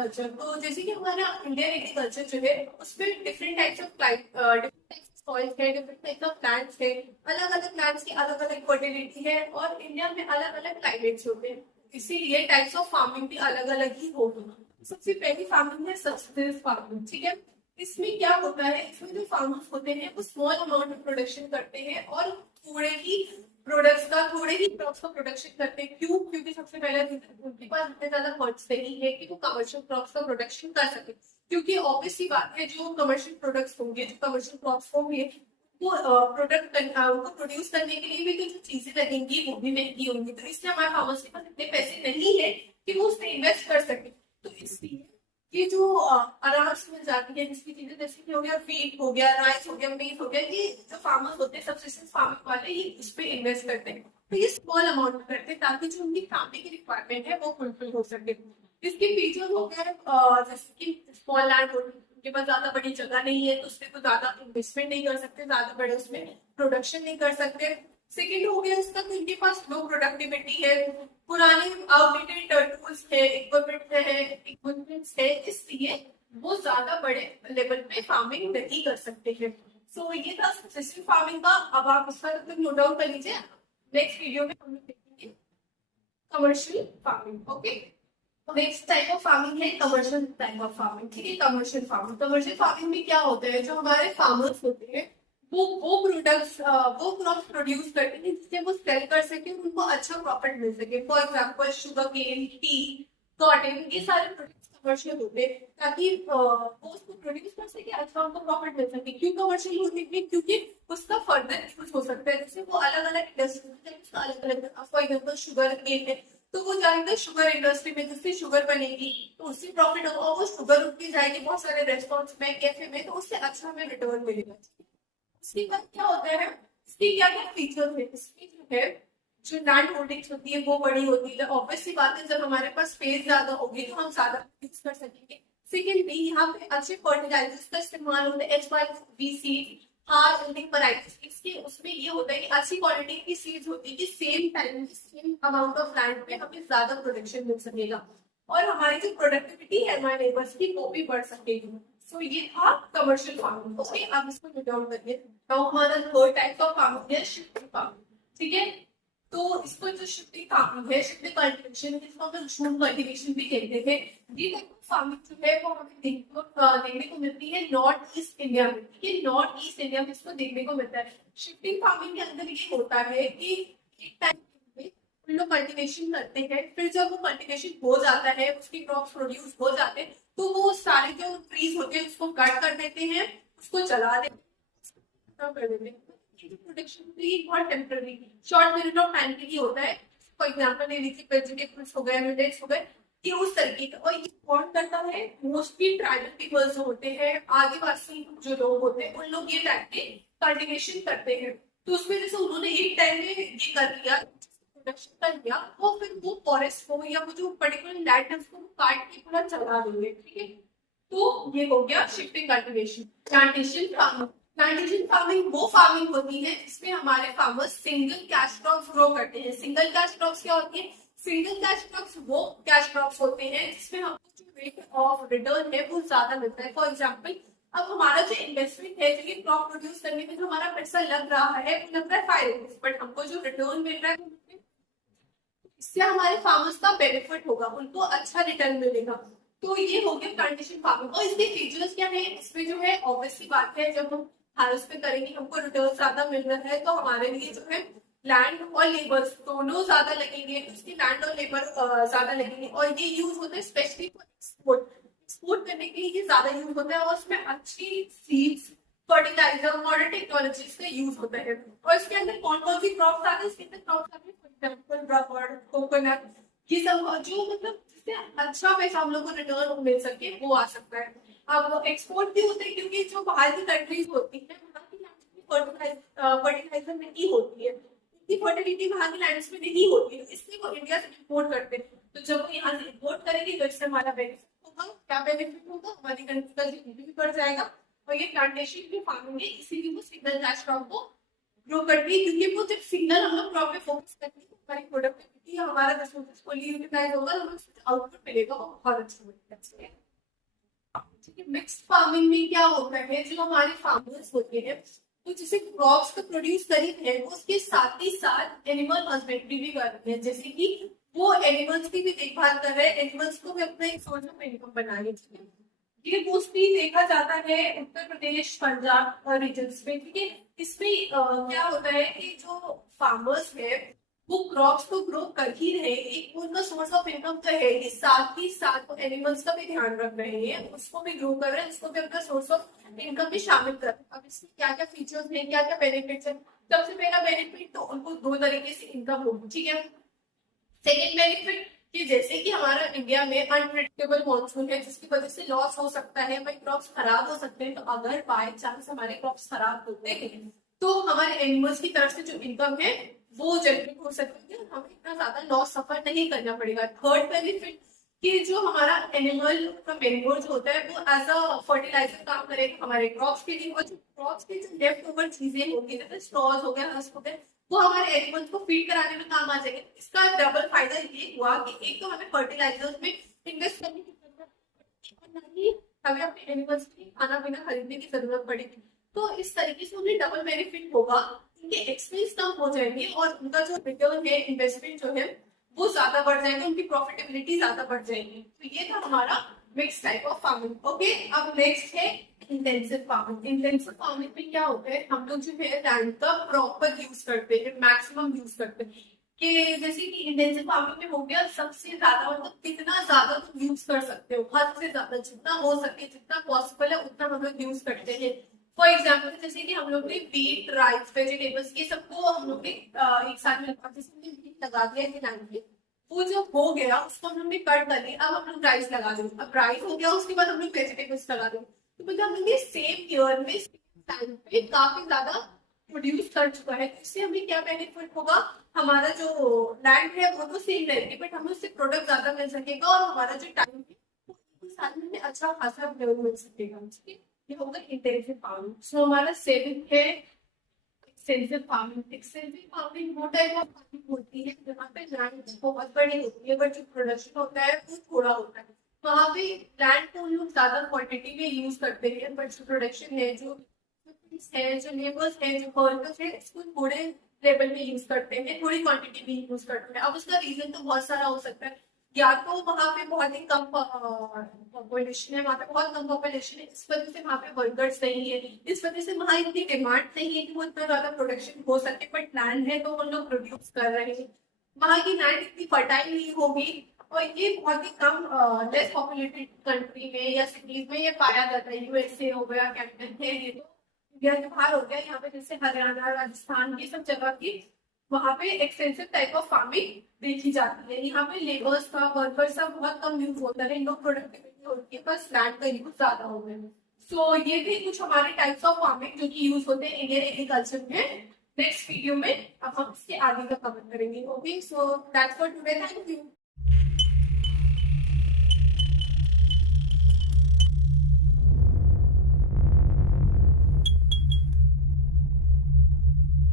Agriculture. तो जैसे कि हमारा इंडियन एग्रीकल्चर जो है उसमें different types of different types of soils है, डिफरेंट टाइप्स ऑफ प्लांट्स है, अलग अलग प्लांट्स की अलग अलग फर्टिलिटी है और इंडिया में अलग अलग क्लाइमेट्स होते हैं, इसीलिए टाइप्स ऑफ फार्मिंग भी अलग अलग ही होगी। सबसे पहली फार्मिंग है सब्सिस्टेंस फार्मिंग, ठीक है। इसमें क्या होता है, इसमें जो फार्मर्स होते हैं वो स्मॉल अमाउंट में प्रोडक्शन करते हैं और थोड़े ही प्रोडक्ट्स का, थोड़े ही क्रॉप्स का प्रोडक्शन करते हैं। क्यों? क्योंकि सबसे पहले उनके पास इतने ज्यादा फंड्स नहीं है कि वो कमर्शियल क्रॉप्स का प्रोडक्शन कर सके, क्योंकि ऑब्वियसली बात है जो कमर्शियल प्रोडक्ट्स होंगे, जो कमर्शियल क्रॉप्स होंगे, वो प्रोडक्ट उनको प्रोड्यूस करने के लिए भी जो चीजें लगेंगी वो भी महंगी होंगी। तो इसलिए हमारे फार्मर्स के पास इतने पैसे नहीं है कि वो उसमें इन्वेस्ट कर सके। तो इसलिए ये जो आराम से मिल जाती है जिसकी चीजें, जैसे कि हो गया फीड, हो गया राइस, हो गया मीट, हो गया, ये जो फार्मर्स होते हैं सब्सिस्टेंस फार्मिंग वाले, ये इस पे इन्वेस्ट करते हैं। तो ये स्मॉल अमाउंट में करते हैं ताकि जो उनकी फैमिली की रिक्वायरमेंट है वो फुलफिल हो सके। इसके फीचर हो गए जैसे कि स्मॉल लैंड, उनके पास ज्यादा बड़ी जगह नहीं है तो उसमें तो ज्यादा इन्वेस्टमेंट नहीं कर सकते, ज्यादा बड़े उसमें प्रोडक्शन नहीं कर सकते। सेकेंड हो गया इसका कि इनके पास लो प्रोडक्टिविटी है, पुराने आउटडेटेड टूल्स है, इक्विपमेंट्स है, इसलिए वो ज्यादा बड़े लेवल पे फार्मिंग नहीं कर सकते हैं। सो ये था सब्सिस्टेंस फार्मिंग का। अब आप इसका नोट डाउन कर लीजिए, नेक्स्ट वीडियो में हम लोग देखेंगे commercial farming. Okay, next type of farming है कमर्शियल टाइप ऑफ फार्मिंग, ठीक है। कमर्शियल फार्मिंग, कमर्शियल फार्मिंग में क्या होता है, जो हमारे फार्मर्स होते हैं वो प्रोडक्ट्स, वो क्रॉप प्रोड्यूस करते हैं जिससे वो सेल कर सके, उनको अच्छा प्रॉफिट मिल सके। For example sugar cane, tea, cotton, ये सारे प्रोडक्ट्स कमर्शियल होते हैं ताकि वो उसको प्रोड्यूस कर सके, अच्छा उनको प्रॉफिट मिल सके। क्यों कमर्शियल होते हैं? क्योंकि उसका फर्दर यूज हो सकता है, जैसे वो अलग अलग इंडस्ट्री, अलग अलग, फॉर एग्जाम्पल शुगर केन है तो वो जाएगा शुगर इंडस्ट्री में, जिससे शुगर बनेगी तो उससे प्रॉफिट होगा, और वो शुगर उठती जाएगी बहुत सारे रेस्टोरेंट्स में, कैफे में, तो उससे अच्छा हमें रिटर्न मिलेगा। इसके बाद क्या होता है, इसके क्या क्या फीचर है, इसकी जो है जो लैंड होल्डिंग्स होती है वो बड़ी होती है। ऑब्वियसली बात है जब हमारे पास स्पेस ज्यादा होगी तो हम ज्यादा यूज कर सकेंगे। सेकेंडली यहाँ पे अच्छे फर्टिलाइजर्स का इस्तेमाल होता है, HYBC, हार्ड होल्डिंग वैरायटीज। इसके उसमें ये होता है कि अच्छी क्वालिटी की सीड्स होती है कि same time same amount of land पे हमें ज्यादा प्रोडक्शन मिल सकेगा और हमारी जो प्रोडक्टिविटी है हमारे लेबर्स की वो भी बढ़ सकेगी। सो ये था कमर्शियल फार्मिंग। ओके, आप इसको नोट डाउन करिए। तो हमारा थर्ड टाइप ऑफ फार्मिंग है शिफ्टिंग फार्मिंग, ठीक है। तो इसको जो शिफ्टिंग फार्मिंग है, शिफ्टिंग कल्टीवेशन, जिसको हम झूम कल्टीवेशन भी कहते थे, ये टाइप ऑफ फार्मिंग जो है वो हमें देखने को मिलती है नॉर्थ ईस्ट इंडिया में। ये नॉर्थ ईस्ट इंडिया में इसको देखने को मिलता है। शिफ्टिंग फार्मिंग के अंदर ये होता है कि एक टाइम उन लोग कल्टीवेशन करते हैं, फिर जब वो कल्टीवेशन हो जाता है, उसकी क्रॉप्स प्रोड्यूस हो जाते हैं, तो वो सारे जो ट्रीज होते हैं उसको कट कर देते हैं, उसको जला देते हैं, कर देते हैं। प्रोडक्शन बहुत temporary short period of time के लिए होता है। फॉर एग्जांपल ले लीजिए वेजिटेबल्स हो गए, मिलेट्स हो गए, ये उस तरीके का। और ये कौन करता है? मोस्टली ट्राइबल पीपल्स जो होते हैं, आदिवासी जो लोग होते हैं, उन लोग ये टाइप के कल्टीवेशन करते हैं। तो उसमें जैसे उन्होंने एक टाइम में ये कर लिया, प्रोडक्शन कर लिया, वो फिर वो फॉरेस्ट को या वो जो पर्टिकुलर लैंड है उसको काट के पूरा चला देंगे, ठीक है। तो ये हो गया shifting cultivation. Plantation farming, plantation farming वो फार्मिंग होती है जिसमें हमारे farmers single cash crops grow करते हैं। सिंगल कैश क्रॉप्स क्या होती है? सिंगल कैश क्रॉप्स वो कैश क्रॉप्स होते हैं जिसमें हमको जो रेट ऑफ रिटर्न है वो ज्यादा मिलता है। फॉर एग्जाम्पल, अब हमारा जो इन्वेस्टमेंट है, जो ये क्रॉप प्रोड्यूस करने में जो हमारा पैसा लग रहा है वो लग रहा है 5 रुपीज, बट हमको जो रिटर्न मिल रहा है इससे हमारे फार्मर्स का बेनिफिट होगा, उनको अच्छा रिटर्न मिलेगा। तो ये हो गया प्लांटेशन फार्मिंग। और इसके फीचर्स क्या है, इसमें जो है ऑब्वियसली बात है जब हम हार्वेस्ट पे करेंगे हमको रिटर्न ज्यादा मिल रहा है तो हमारे लिए जो है लैंड और लेबर दोनों ज्यादा लगेंगे, उसकी लैंड और लेबर ज्यादा लगेंगे। और ये यूज होता है स्पेशली फॉर एक्सपोर्ट, एक्सपोर्ट करने के लिए ये ज्यादा यूज होता है और उसमें अच्छी सीड्स, फर्टिलाइजर, मॉडर्न टेक्नोलॉजीज का यूज होता है। और इसके अंदर कौन कौन सी क्रॉप्स आते हैं? इसके अंदर क्रॉप्स आते हैं फॉर एग्जाम्पल रबर, कोकोनट, ये सब जो मतलब जिससे अच्छा पैसा हम लोग को रिटर्न मिल सके वो आ सकता है। अब एक्सपोर्ट भी होते हैं क्योंकि जो बाहर की कंट्रीज होती है वहाँ की फर्टिलाइजर नहीं होती है, इतनी फर्टिलिटी वहाँ की लैंड्स में नहीं होती है, इसलिए वो इंडिया से इम्पोर्ट करते हैं। तो जब वो यहाँ से इम्पोर्ट करेंगे तो इससे हमारा बेनिफिट होगा। क्या बेनिफिट होगा? हमारी कंट्री का जीडीपी भी बढ़ जाएगा। और ये प्लांटेशन की फार्मिंग है, इसीलिए वो सिंगल कैश क्रॉप को ग्रो करती है, क्योंकि वो जब सिंगल हम लोग क्रॉप पे फोकस करते हैं हमारी प्रोडक्टिविटी कि हमारा सक्सेसफुली यूटिलाइज होगा, हमें आउटपुट मिलेगा वो बहुत अच्छा मिलेगा। मिक्स्ड फार्मिंग में क्या होता है, जो हमारे फार्मर्स होते हैं तो जैसे क्रॉप्स को प्रोड्यूस करी है वो उसके साथ ही साथ एनिमल हस्बेंड्री भी कर रहे हैं, जैसे कि वो एनिमल्स की भी देखभाल कर रहे हैं, एनिमल्स को भी अपना एक सोर्स ऑफ इनकम बनाने के लिए। ये मोस्टली देखा जाता है उत्तर प्रदेश, पंजाब रीजन में, ठीक है। इसमें क्या होता है कि जो फार्मर्स है वो क्रॉप्स को ग्रो कर ही रहे, एक उनका सोर्स ऑफ इनकम तो है ही, साथ ही साथ वो एनिमल्स का भी ध्यान रख रहे हैं, उसको भी ग्रो कर रहे हैं, उसको भी अपना सोर्स ऑफ इनकम में शामिल कर रहे हैं। अब इसमें क्या क्या फीचर्स हैं, क्या क्या बेनिफिट्स हैं। सबसे पहला बेनिफिट तो उनको दो तरीके से इनकम होगी, ठीक है। सेकेंड बेनिफिट कि जैसे कि हमारा इंडिया में अनप्रेडिक्टेबल मॉनसून है जिसकी वजह से लॉस हो सकता है, हमारे क्रॉप्स खराब हो सकते हैं, तो अगर बाय चांस हमारे क्रॉप्स खराब होते हैं तो हमारे एनिमल्स की तरफ से जो इनकम है वो जनरेट हो सकती है, हमें इतना ज्यादा लॉस सफर नहीं करना पड़ेगा। थर्ड बेनिफिट कि जो हमारा एनिमल का मैन्योर जो होता है वो एज अ फर्टिलाइजर काम करेगा हमारे क्रॉप्स के लिए, और जो क्रॉप्स की जो लेफ्ट ओवर चीजें होंगी जैसे स्ट्रॉज हो गया, हस्क हो गया, वो हमारे एनिमल्स को फीड कराने में काम आ जाएगा। इसका डबल फायदा ये हुआ कि एक तो हमें फर्टिलाइजर्स में इन्वेस्ट करने की जरूरत और ना ही हमें अपने एनिमल्स की खाना पीना खरीदने की जरूरत पड़ेगी। तो इस तरीके से उन्हें डबल बेनिफिट होगा, उनके एक्सपेंस कम हो जाएंगे और उनका जो रिटर्न है, इन्वेस्टमेंट जो है वो ज्यादा बढ़ जाएगा, उनकी प्रॉफिटेबिलिटी ज्यादा बढ़ जाएगी। तो ये था हमारा mix type of farming. Okay, अब नेक्स्ट है इंटेंसिव फार्मिंग। इंटेंसिव फार्मिंग में क्या होता है, हम लोग जो है लैंड का प्रॉपर यूज करते हैं, मैक्सिमम यूज करते हैं। कि जैसे कि इंटेंसिव फार्मिंग में हो गया सबसे ज्यादा, मतलब कितना ज्यादा तुम यूज कर सकते हो, हद से ज्यादा जितना हो सके, जितना पॉसिबल है उतना हम लोग यूज करते हैं। फॉर एग्जाम्पल जैसे कि हम लोग ने बीट, राइस, वेजिटेबल्स ये सबको हम लोग ने एक साथ में लगा दिया है लैंड पे, वो जो हो गया उसको हम लोग ने कट कर लिया, अब हम लोग राइस लगा देंगे, अब राइस हो गया उसके बाद हम लोग वेजिटेबल्स लगा देंगे, तो मतलब हम लोग सेम ईयर में टाइम पे काफी ज्यादा प्रोड्यूस कर चुका है। इससे हमें क्या बेनिफिट होगा, हमारा जो लैंड है वो तो सेम रहेगी बट हमें उससे प्रोडक्ट ज्यादा मिल सकेगा और हमारा जो टाइम है साथ में अच्छा खासा मिल सकेगा। ठीक है, ये होगा इंटेंसिव फार्मिंग। सो हमारा सेविंग है एक्सटेंसिव फार्मिंग। एक्सटेंसिव फार्मिंग वो टाइप ऑफ फार्मिंग होती है जहाँ पे लैंड बहुत बड़ी होती है बट जो प्रोडक्शन होता है वो थोड़ा होता है। वहाँ पे लैंड को हम लोग ज्यादा क्वांटिटी में यूज करते हैं बट जो प्रोडक्शन है, जो है, जो लेबर्स है, जो वर्कर्स है, इसको थोड़े लेवल में यूज करते हैं, थोड़ी क्वांटिटी में यूज करते हैं। अब उसका रीजन तो बहुत सारा हो सकता है, या तो वहाँ पे बहुत ही कम पॉपुलेशन है, वहाँ पे बहुत कम पॉपुलेशन है, इस वजह से वहाँ पे वर्कर्स नहीं है, इस वजह से वहाँ इतनी डिमांड नहीं है कि वो इतना ज्यादा प्रोडक्शन हो सके, बट लैंड है तो वो लोग प्रोड्यूस कर रहे हैं। वहाँ की लैंड इतनी फर्टाइल नहीं होगी और ये बहुत ही कम लेस पॉपुलेटेड कंट्री में या सिटीज में ये पाया जाता है। यूएसए हो गया, कैनेडा है, ये तो इंडिया के बाहर हो गया, यहाँ पे जैसे हरियाणा, राजस्थान, ये सब जगह की वहाँ पे एक्सटेंसिव टाइप ऑफ फार्मिंग देखी जाती है। यहाँ पे लेबर्स का, वर्कर्स का बहुत कम यूज होता है, लो प्रोडक्टिविटी होती है, बस लैंड का यूज ज्यादा हो गया। सो ये थे कुछ हमारे टाइप्स ऑफ फार्मिंग जो कि यूज होते हैं इंडियन एग्रीकल्चर में। नेक्स्ट वीडियो में अब हम इसके आगे का कवर करेंगे। Okay, so that's for today, thank you.